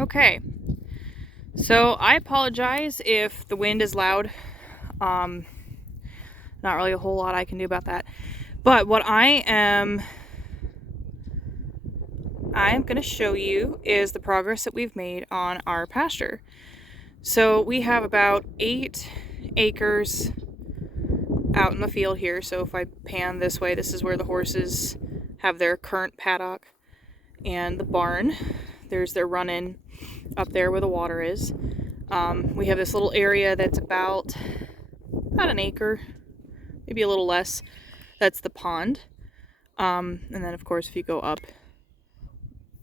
Okay, so I apologize if the wind is loud. Not really a whole lot I can do about that. But what I am going to show you is the progress that we've made on our pasture. So we have about 8 acres out in the field here. So if I pan this way, this is where the horses have their current paddock, and the barn, there's their run-in up there where the water is. We have this little area that's about an acre, maybe a little less. That's the pond. And then of course if you go up,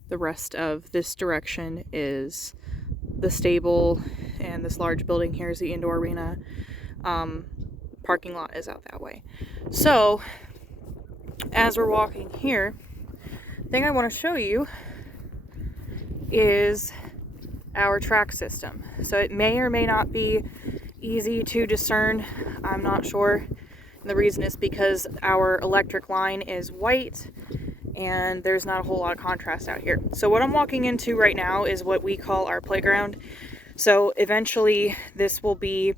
the rest of this direction is the stable, and this large building here is the indoor arena. Parking lot is out that way. So as we're walking here, the thing I want to show you is our track system. So it may or may not be easy to discern. I'm not sure. And the reason is because our electric line is white and there's not a whole lot of contrast out here. So what I'm walking into right now is what we call our playground. So eventually this will be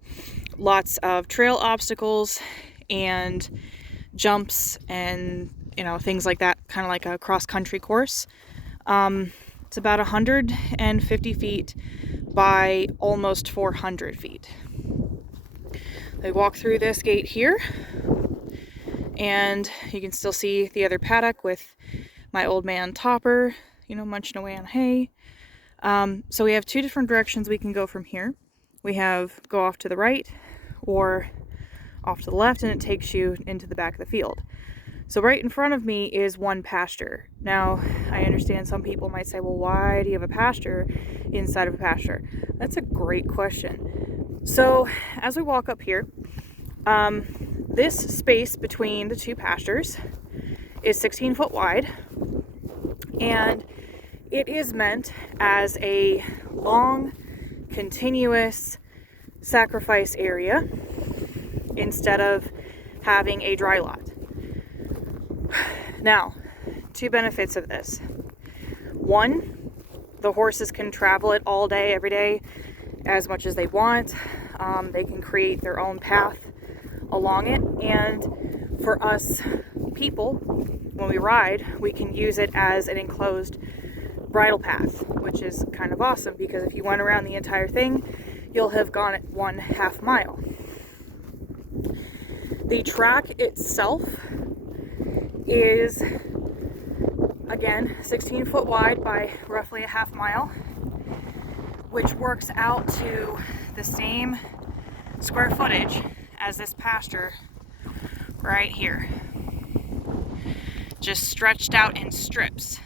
lots of trail obstacles and jumps and things like that, kind of like a cross-country course. It's about 150 feet by almost 400 feet. I walk through this gate here, and you can still see the other paddock with my old man Topper, munching away on hay. So we have 2 different directions we can go from here. We have go off to the right or off to the left, and it takes you into the back of the field. So right in front of me is one pasture. Now, I understand some people might say, well, why do you have a pasture inside of a pasture? That's a great question. So as we walk up here, this space between the 2 pastures is 16 foot wide, and it is meant as a long, continuous sacrifice area instead of having a dry lot. Now, 2 benefits of this. 1, the horses can travel it all day, every day, as much as they want. They can create their own path along it. And for us people, when we ride, we can use it as an enclosed bridle path, which is kind of awesome because if you went around the entire thing, you'll have gone at 1/2 mile. The track itself is, again, 16 foot wide by roughly 1/2 mile, which works out to the same square footage as this pasture right here, just stretched out in strips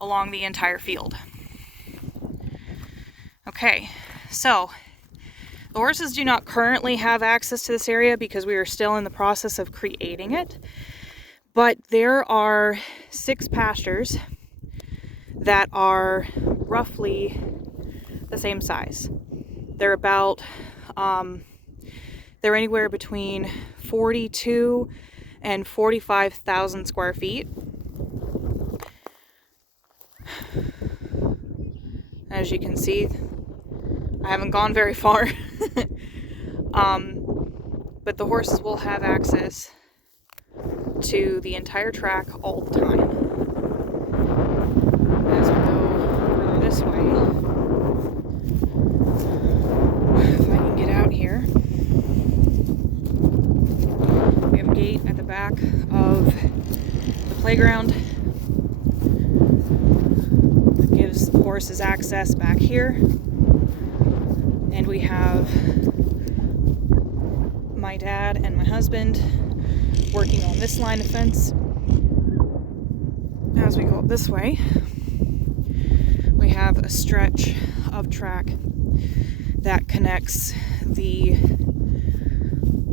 along the entire field. Okay, so the horses do not currently have access to this area because we are still in the process of creating it. But there are 6 pastures that are roughly the same size. They're about, they're anywhere between 42 and 45,000 square feet. As you can see, I haven't gone very far. But the horses will have access to the entire track all the time. As we go further this way, if I can get out here, we have a gate at the back of the playground that gives the horses access back here. And we have my dad and my husband working on this line of fence. As we go up this way, we have a stretch of track that connects the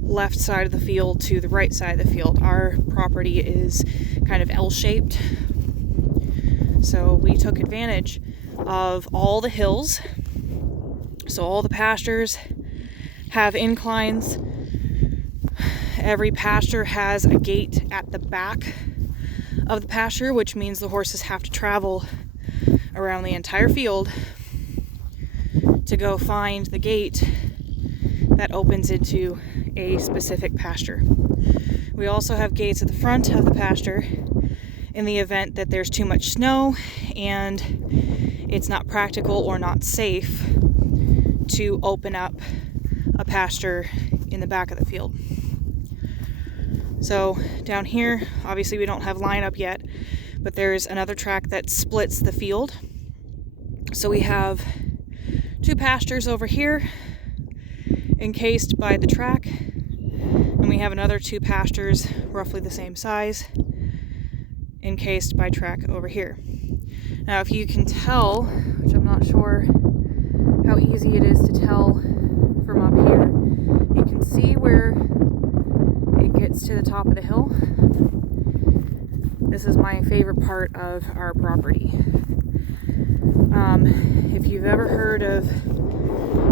left side of the field to the right side of the field. Our property is kind of L-shaped, so we took advantage of all the hills. So all the pastures have inclines. Every pasture has a gate at the back of the pasture, which means the horses have to travel around the entire field to go find the gate that opens into a specific pasture. We also have gates at the front of the pasture in the event that there's too much snow and it's not practical or not safe to open up a pasture in the back of the field. So down here, obviously we don't have line up yet, but there's another track that splits the field. So we have 2 pastures over here encased by the track, and we have another 2 pastures roughly the same size encased by track over here. Now if you can tell, which I'm not sure how easy it is to tell from up here, you can see where it gets to the top of the hill. This is my favorite part of our property. If you've ever heard of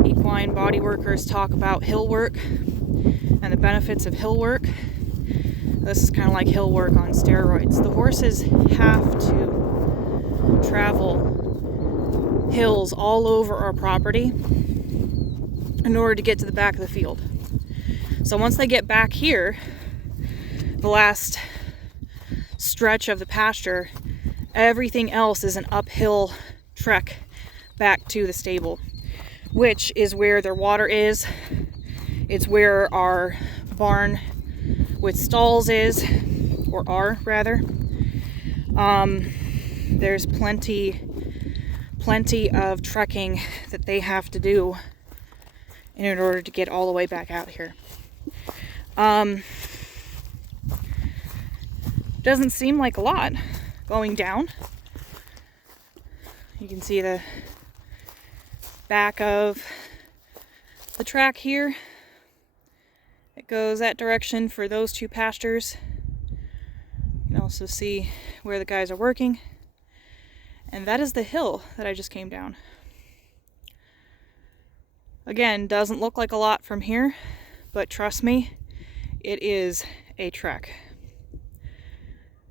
equine body workers talk about hill work and the benefits of hill work, this is kind of like hill work on steroids. The horses have to travel hills all over our property in order to get to the back of the field. So once they get back here, the last stretch of the pasture, everything else is an uphill trek back to the stable, which is where their water is. It's where our barn with stalls is, or are rather. There's plenty of trekking that they have to do in order to get all the way back out here. Doesn't seem like a lot going down. You can see the back of the track here. It goes that direction for those 2 pastures. You can also see where the guys are working. And that is the hill that I just came down. Again, doesn't look like a lot from here, but trust me, it is a trek.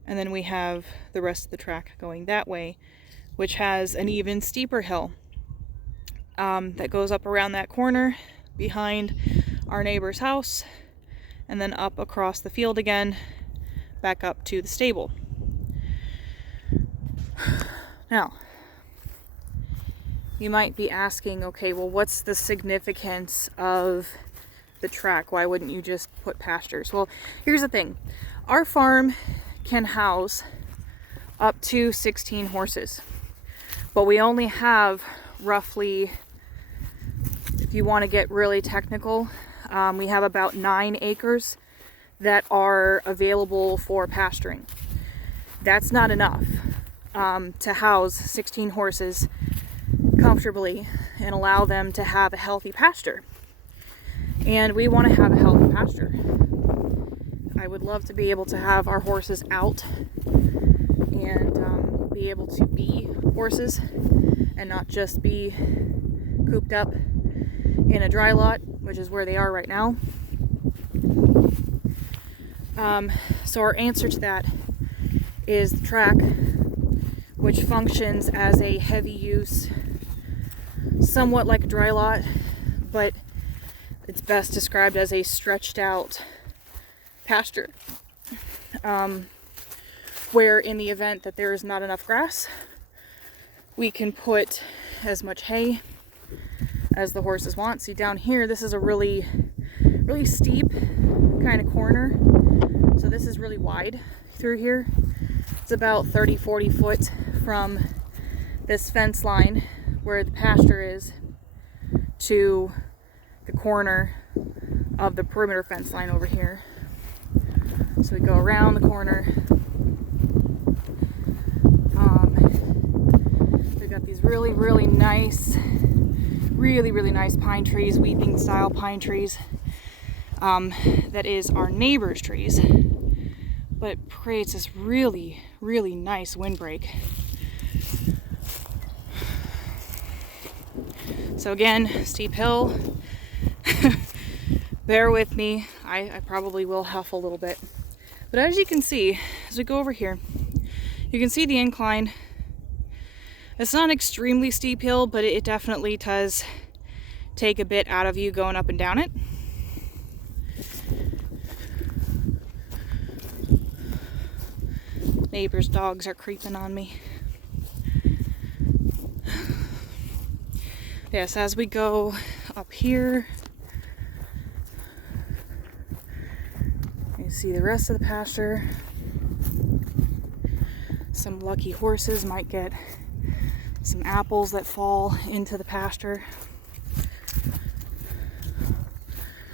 And then we have the rest of the track going that way, which has an even steeper hill that goes up around that corner behind our neighbor's house, and then up across the field again, back up to the stable. Now, you might be asking, okay, well, what's the significance of the track? Why wouldn't you just put pastures? Well, here's the thing. Our farm can house up to 16 horses, but we only have roughly, if you want to get really technical, we have about 9 acres that are available for pasturing. That's not enough to house 16 horses comfortably and allow them to have a healthy pasture. And we want to have a healthy pasture. I would love to be able to have our horses out and be able to be horses and not just be cooped up in a dry lot, which is where they are right now. So our answer to that is the track, which functions as a heavy use, somewhat like a dry lot, but it's best described as a stretched out pasture, where in the event that there is not enough grass, we can put as much hay as the horses want. See down here, this is a really steep kind of corner, so this is really wide through here. It's about 30-40 foot from this fence line where the pasture is to the corner of the perimeter fence line over here. So we go around the corner. We've got these really nice pine trees, weeping style pine trees. That is our neighbor's trees, but it creates this really nice windbreak. So again, steep hill. Bear with me, I probably will huff a little bit. But as you can see, as we go over here, you can see the incline. It's not an extremely steep hill, but it definitely does take a bit out of you going up and down it. Neighbors' dogs are creeping on me. Yes, as we go up here, you see the rest of the pasture. Some lucky horses might get some apples that fall into the pasture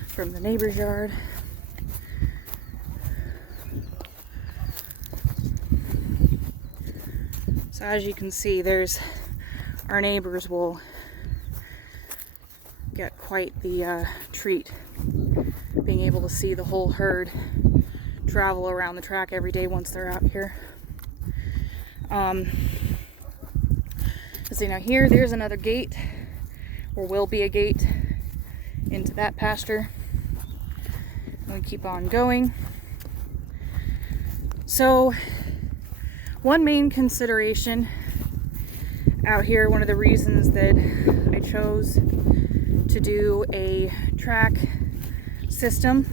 from the neighbor's yard. So as you can see, our neighbors will get quite the treat, being able to see the whole herd travel around the track every day once they're out here. See, now here, there's another gate, or will be a gate into that pasture. And we keep on going. So, one main consideration out here, one of the reasons that I chose to do a track system,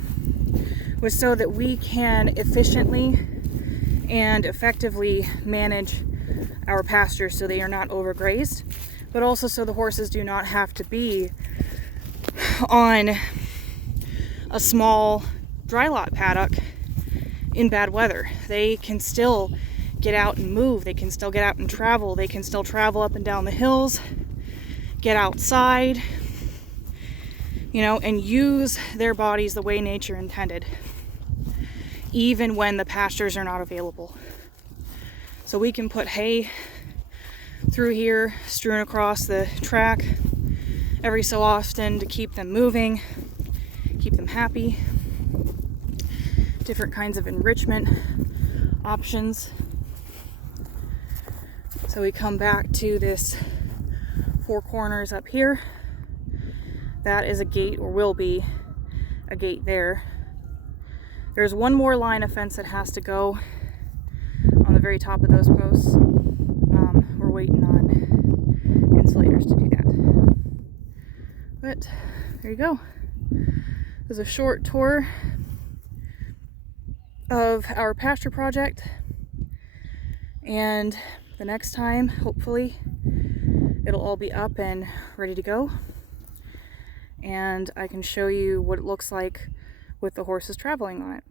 was so that we can efficiently and effectively manage our pastures so they are not overgrazed, but also so the horses do not have to be on a small dry lot paddock in bad weather. They can still get out and move, they can still get out and travel, they can still travel up and down the hills, get outside, and use their bodies the way nature intended, even when the pastures are not available. So we can put hay through here, strewn across the track every so often to keep them moving, keep them happy. Different kinds of enrichment options. So we come back to this four corners up here. That is a gate, or will be a gate there. There's one more line of fence that has to go on the very top of those posts. We're waiting on insulators to do that. But there you go. There's a short tour of our pasture project, and the next time, hopefully, it'll all be up and ready to go, and I can show you what it looks like with the horses traveling on it.